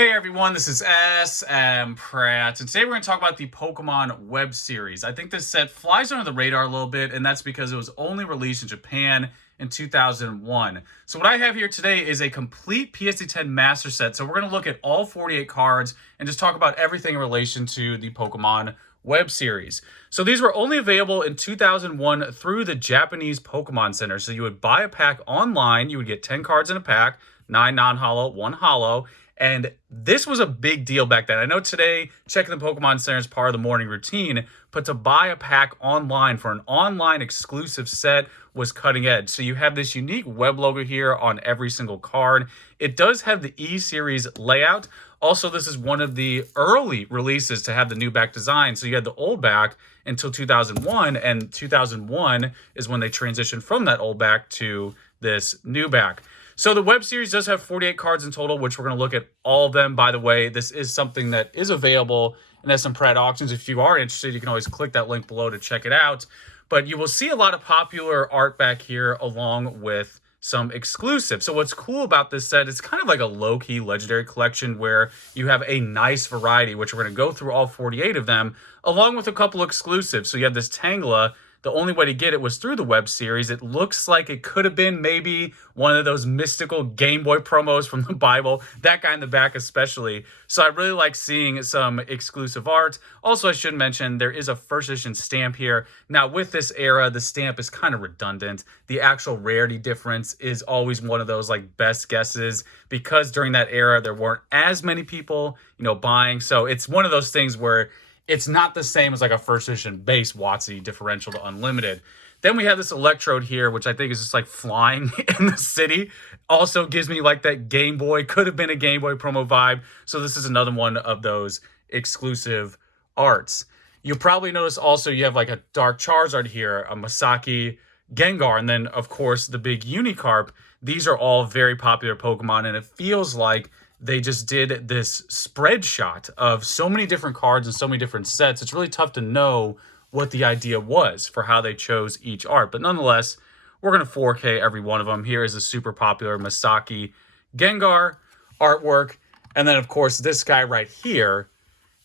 Hey everyone, this is smpratte, and today we're going to talk about the Pokemon web series. I think this set flies under the radar a little bit, and that's because it was only released in Japan in 2001. So what I have here today is a complete PSA 10 master set. So we're going to look at all 48 cards and just talk about everything in relation to the Pokemon web series. So these were only available in 2001 through the Japanese Pokemon Center. So you would buy a pack online, you would get 10 cards in a pack, 9 non-holo, 1 holo. And this was a big deal back then. I know today, checking the Pokemon Center is part of the morning routine, but to buy a pack online for an online exclusive set was cutting edge. So you have this unique web logo here on every single card. It does have the E-Series layout. Also, this is one of the early releases to have the new back design. So you had the old back until 2001, and 2001 is when they transitioned from that old back to this new back. So the web series does have 48 cards in total, which we're going to look at all of them. By the way, this is something that is available in smpratte auctions. If you are interested, you can always click that link below to check it out. But you will see a lot of popular art back here along with some exclusive. So what's cool about this set, it's kind of like a low-key legendary collection where you have a nice variety, which we're going to go through all 48 of them, along with a couple exclusives. So you have this Tangela. The only way to get it was through the web series. It looks like it could have been maybe one of those mystical Game Boy promos from the Bible, that guy in the back especially. So I really like seeing some exclusive art. Also, I should mention there is a first edition stamp here. Now, with this era, the stamp is kind of redundant. The actual rarity difference is always one of those like best guesses because during that era, there weren't as many people, buying. So it's one of those things where it's not the same as like a first edition base WotC differential to unlimited. Then we have this Electrode here, which I think is just like flying in the city. Also gives me like that Game Boy, could have been a Game Boy promo vibe. So this is another one of those exclusive arts. You'll probably notice also you have like a Dark Charizard here, a Masaki Gengar, and then of course the big Unicarp. These are all very popular Pokemon, and it feels like they just did this spread shot of so many different cards and so many different sets. It's really tough to know what the idea was for how they chose each art. But nonetheless, we're going to 4K every one of them. Here is a super popular Masaki Gengar artwork. And then, of course, this guy right here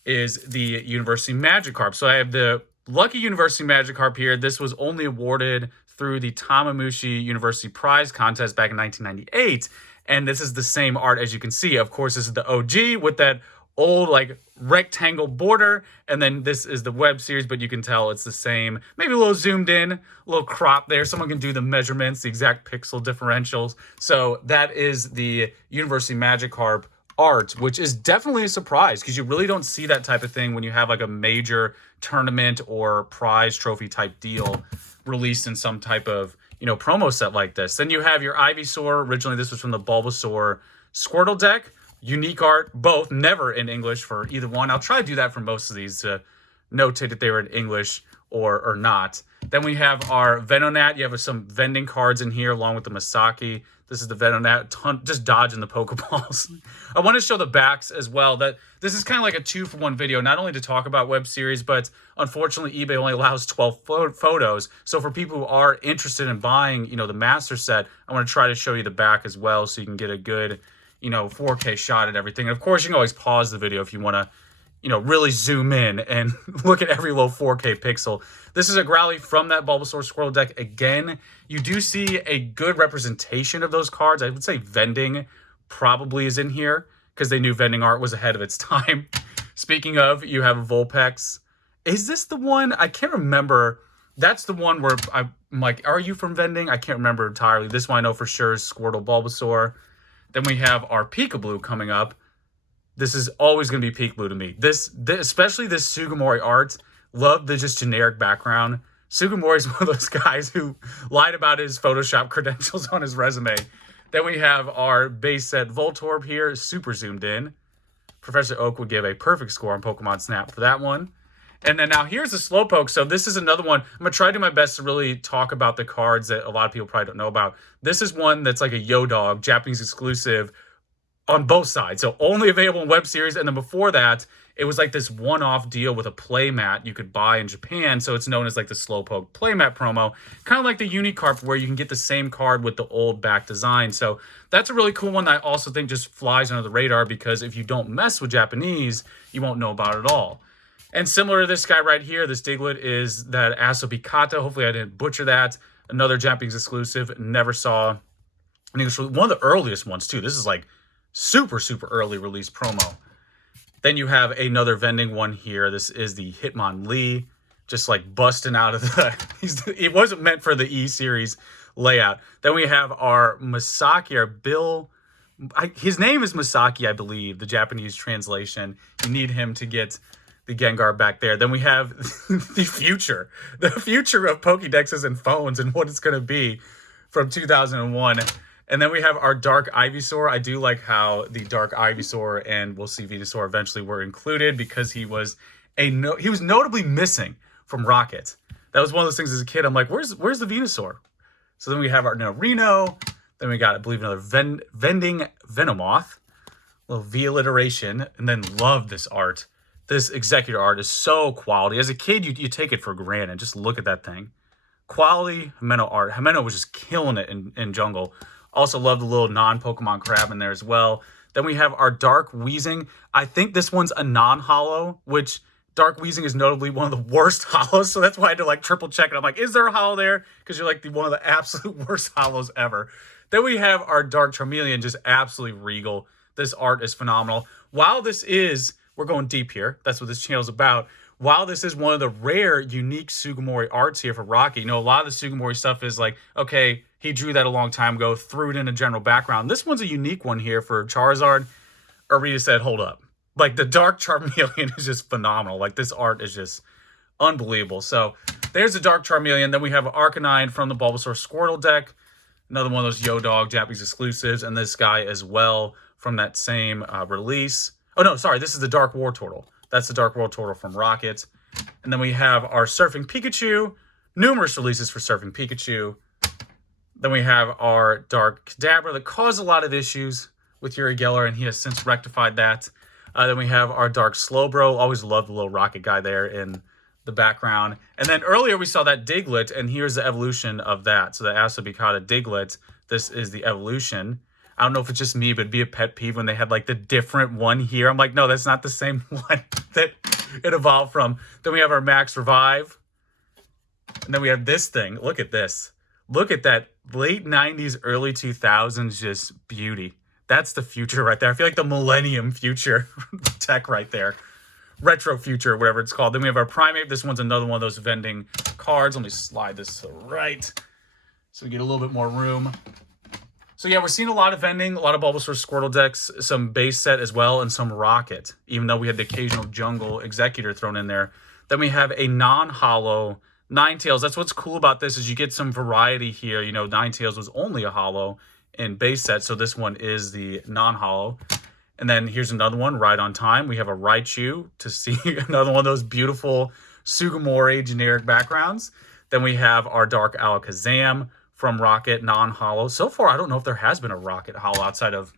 is the University Magikarp. So I have the Lucky University Magikarp here. This was only awarded through the Tamamushi University Prize Contest back in 1998. And this is the same art as you can see. Of course, this is the OG with that old like rectangle border. And then this is the web series, but you can tell it's the same. Maybe a little zoomed in, a little crop there. Someone can do the measurements, the exact pixel differentials. So that is the University Magikarp art, which is definitely a surprise because you really don't see that type of thing when you have like a major tournament or prize trophy type deal released in some type of promo set like this. Then you have your Ivysaur. Originally, this was from the Bulbasaur Squirtle deck. Unique art, both, never in English for either one. I'll try to do that for most of these to notate that they were in English or not. Then we have our Venonat. You have some vending cards in here along with the Masaki. This is the Venonat, just dodging the Pokeballs. I want to show the backs as well. That this is kind of like a 2-for-1 video, not only to talk about web series, but unfortunately eBay only allows 12 photos. So for people who are interested in buying, the master set, I want to try to show you the back as well so you can get a good, 4K shot at everything. And of course, you can always pause the video if you want to, really zoom in and look at every little 4K pixel. This is a Growly from that Bulbasaur Squirrel deck. Again, you do see a good representation of those cards. I would say vending probably is in here because they knew vending art was ahead of its time. Speaking of, you have Vulpix. Is this the one? I can't remember. That's the one where I'm like, are you from vending? I can't remember entirely. This one I know for sure is Squirtle Bulbasaur. Then we have our Peekaboo coming up. This is always going to be Peekaboo to me. This especially this Sugimori art. Love the just generic background. Sugimori is one of those guys who lied about his Photoshop credentials on his resume. Then we have our base set Voltorb here, super zoomed in. Professor Oak would give a perfect score on Pokemon Snap for that one. And then now here's the Slowpoke. So this is another one. I'm going to try to do my best to really talk about the cards that a lot of people probably don't know about. This is one that's like a Yo-Dog, Japanese exclusive, on both sides. So only available in web series. And then before that, it was like this one-off deal with a playmat you could buy in Japan. So it's known as like the Slowpoke playmat promo, kind of like the Unicarp where you can get the same card with the old back design. So that's a really cool one that I also think just flies under the radar because if you don't mess with Japanese, you won't know about it at all. And similar to this guy right here, this Diglett is that Asobikata. Hopefully I didn't butcher that. Another Japanese exclusive. Never saw. I think it's one of the earliest ones too. This is like super, super early release promo. Then you have another vending one here. This is the Hitmonlee, just like busting out of the... it wasn't meant for the E-Series layout. Then we have our Masaki, our Bill... his name is Masaki, I believe, the Japanese translation. You need him to get the Gengar back there. Then we have the future of Pokédexes and phones and what it's going to be from 2001. And then we have our Dark Ivysaur. I do like how the Dark Ivysaur and we'll see Venusaur eventually were included because he was notably missing from Rocket. That was one of those things as a kid. I'm like, where's the Venusaur? So then we have our Reno. Then we got, I believe, another vending Venomoth. A little V alliteration. And then love this art. This executor art is so quality. As a kid, you take it for granted. Just look at that thing. Quality Himeno art. Himeno was just killing it in Jungle. Also love the little non-Pokemon crab in there as well. Then we have our Dark Weezing. I think this one's a non-holo, which Dark Weezing is notably one of the worst holos. So that's why I had to like triple check it. I'm like, is there a holo there? Because you're like one of the absolute worst holos ever. Then we have our Dark Charmeleon, just absolutely regal. This art is phenomenal. While this is, we're going deep here. That's what this channel is about. While this is one of the rare, unique Sugimori arts here for Rocky, you know, a lot of the Sugimori stuff is like, okay, he drew that a long time ago, threw it in a general background. This one's a unique one here for Charizard. Arita said, hold up. Like, the Dark Charmeleon is just phenomenal. Like, this art is just unbelievable. So, there's the Dark Charmeleon. Then we have Arcanine from the Bulbasaur Squirtle deck. Another one of those Yo-Dog Japanese exclusives. And this guy as well from that same release. Oh, no, sorry. This is the Dark Wartortle. That's the Dark Wartortle from Rocket. And then we have our Surfing Pikachu. Numerous releases for Surfing Pikachu. Then we have our Dark Kadabra that caused a lot of issues with Uri Geller, and he has since rectified that. Then we have our Dark Slowbro. Always love the little rocket guy there in the background. And then earlier we saw that Diglett, and here's the evolution of that. So the Asobikata Diglett, this is the evolution. I don't know if it's just me, but it'd be a pet peeve when they had like the different one here. I'm like, no, that's not the same one that it evolved from. Then we have our Max Revive. And then we have this thing. Look at this. Look at that late 90s, early 2000s, just beauty. That's the future right there. I feel like the millennium future tech right there. Retro future, whatever it's called. Then we have our Primate. This one's another one of those vending cards. Let me slide this to the right so we get a little bit more room. So yeah, we're seeing a lot of vending, a lot of Bulbasaur Squirtle decks, some base set as well, and some Rocket, even though we had the occasional Jungle Executor thrown in there. Then we have a non-holo Ninetales. That's what's cool about this is you get some variety here. You know, Ninetales was only a holo in base set, so this one is the non-holo. And then here's another one, right on time. We have a Raichu to see another one of those beautiful Sugimori generic backgrounds. Then we have our Dark Alakazam from Rocket, non-holo. So far, I don't know if there has been a Rocket holo outside of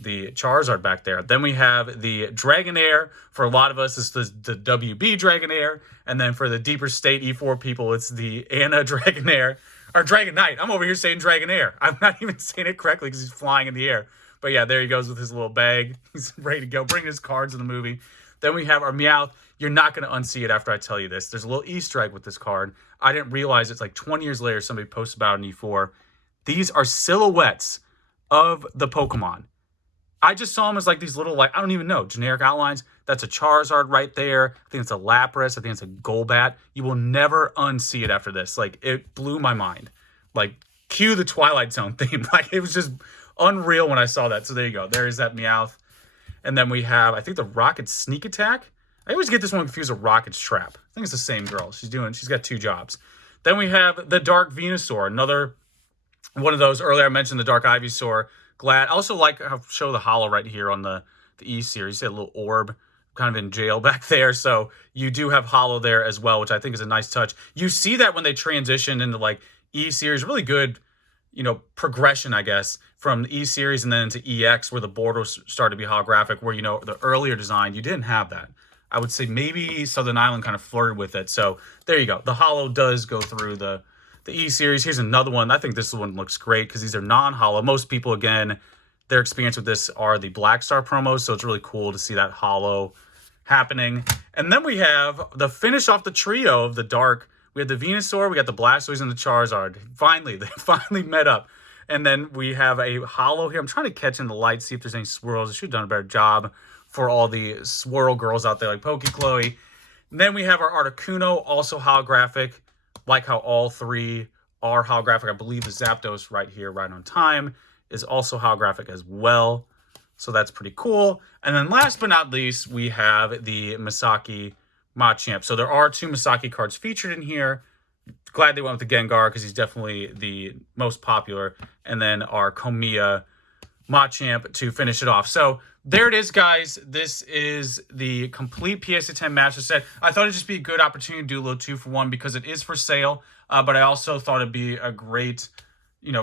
the Charizard back there. Then we have the Dragonair. For a lot of us, it's the WB Dragonair. And then for the deeper state E4 people, it's the Anna Dragonair. Or Dragonite. I'm over here saying Dragonair. I'm not even saying it correctly because he's flying in the air. But yeah, there he goes with his little bag. He's ready to go. Bring his cards in the movie. Then we have our Meowth. You're not going to unsee it after I tell you this. There's a little Easter egg with this card. I didn't realize it's like 20 years later somebody posted about it in E4. These are silhouettes of the Pokemon. I just saw them as like these little, like, I don't even know, generic outlines. That's a Charizard right there. I think it's a Lapras. I think it's a Golbat. You will never unsee it after this. Like, it blew my mind. Like, cue the Twilight Zone theme. Like, it was just unreal when I saw that. So there you go. There is that Meowth. And then we have, I think, the Rocket Sneak Attack. I always get this one confused with Rocket's Trap. I think it's the same girl. She's got two jobs. Then we have the Dark Venusaur. Another one of those. Earlier I mentioned the Dark Ivysaur. Glad. I also like how show the holo right here on the E series. You see a little orb kind of in jail back there. So you do have holo there as well, which I think is a nice touch. You see that when they transition into like E series, really good progression, I guess, from the E series and then into EX, where the borders started to be holographic, where, the earlier design, you didn't have that. I would say maybe Southern Island kind of flirted with it. So there you go. The holo does go through the E series. Here's another one. I think this one looks great because these are non-holo. Most people, again, their experience with this are the Black Star promos, so it's really cool to see that holo happening. And then we have the finish off the trio of the Dark. We had the Venusaur, we got the Blastoise, and the Charizard. Finally, they finally met up. And then we have a holo here. I'm trying to catch in the light, see if there's any swirls. I should have done a better job for all the swirl girls out there like Chloe. And then we have our Articuno, also holographic, like how all three are holographic. I believe the Zapdos right here, right on time, is also holographic as well. So that's pretty cool. And then last but not least, we have the Misaki Machamp. So there are 2 Misaki cards featured in here. Glad they went with the Gengar because he's definitely the most popular. And then our Komiya Machamp to finish it off. So there it is, guys. This is the complete PSA 10 Master Set. I thought it'd just be a good opportunity to do a little 2-for-1 because it is for sale. But I also thought it'd be a great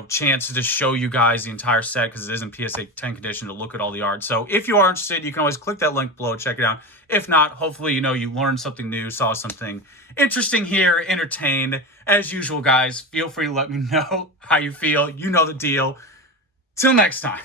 chance to just show you guys the entire set because it is in PSA 10 condition to look at all the art. So if you are interested, you can always click that link below, check it out. If not, hopefully, you learned something new, saw something interesting here, entertained. As usual, guys, feel free to let me know how you feel. You know the deal. Till next time.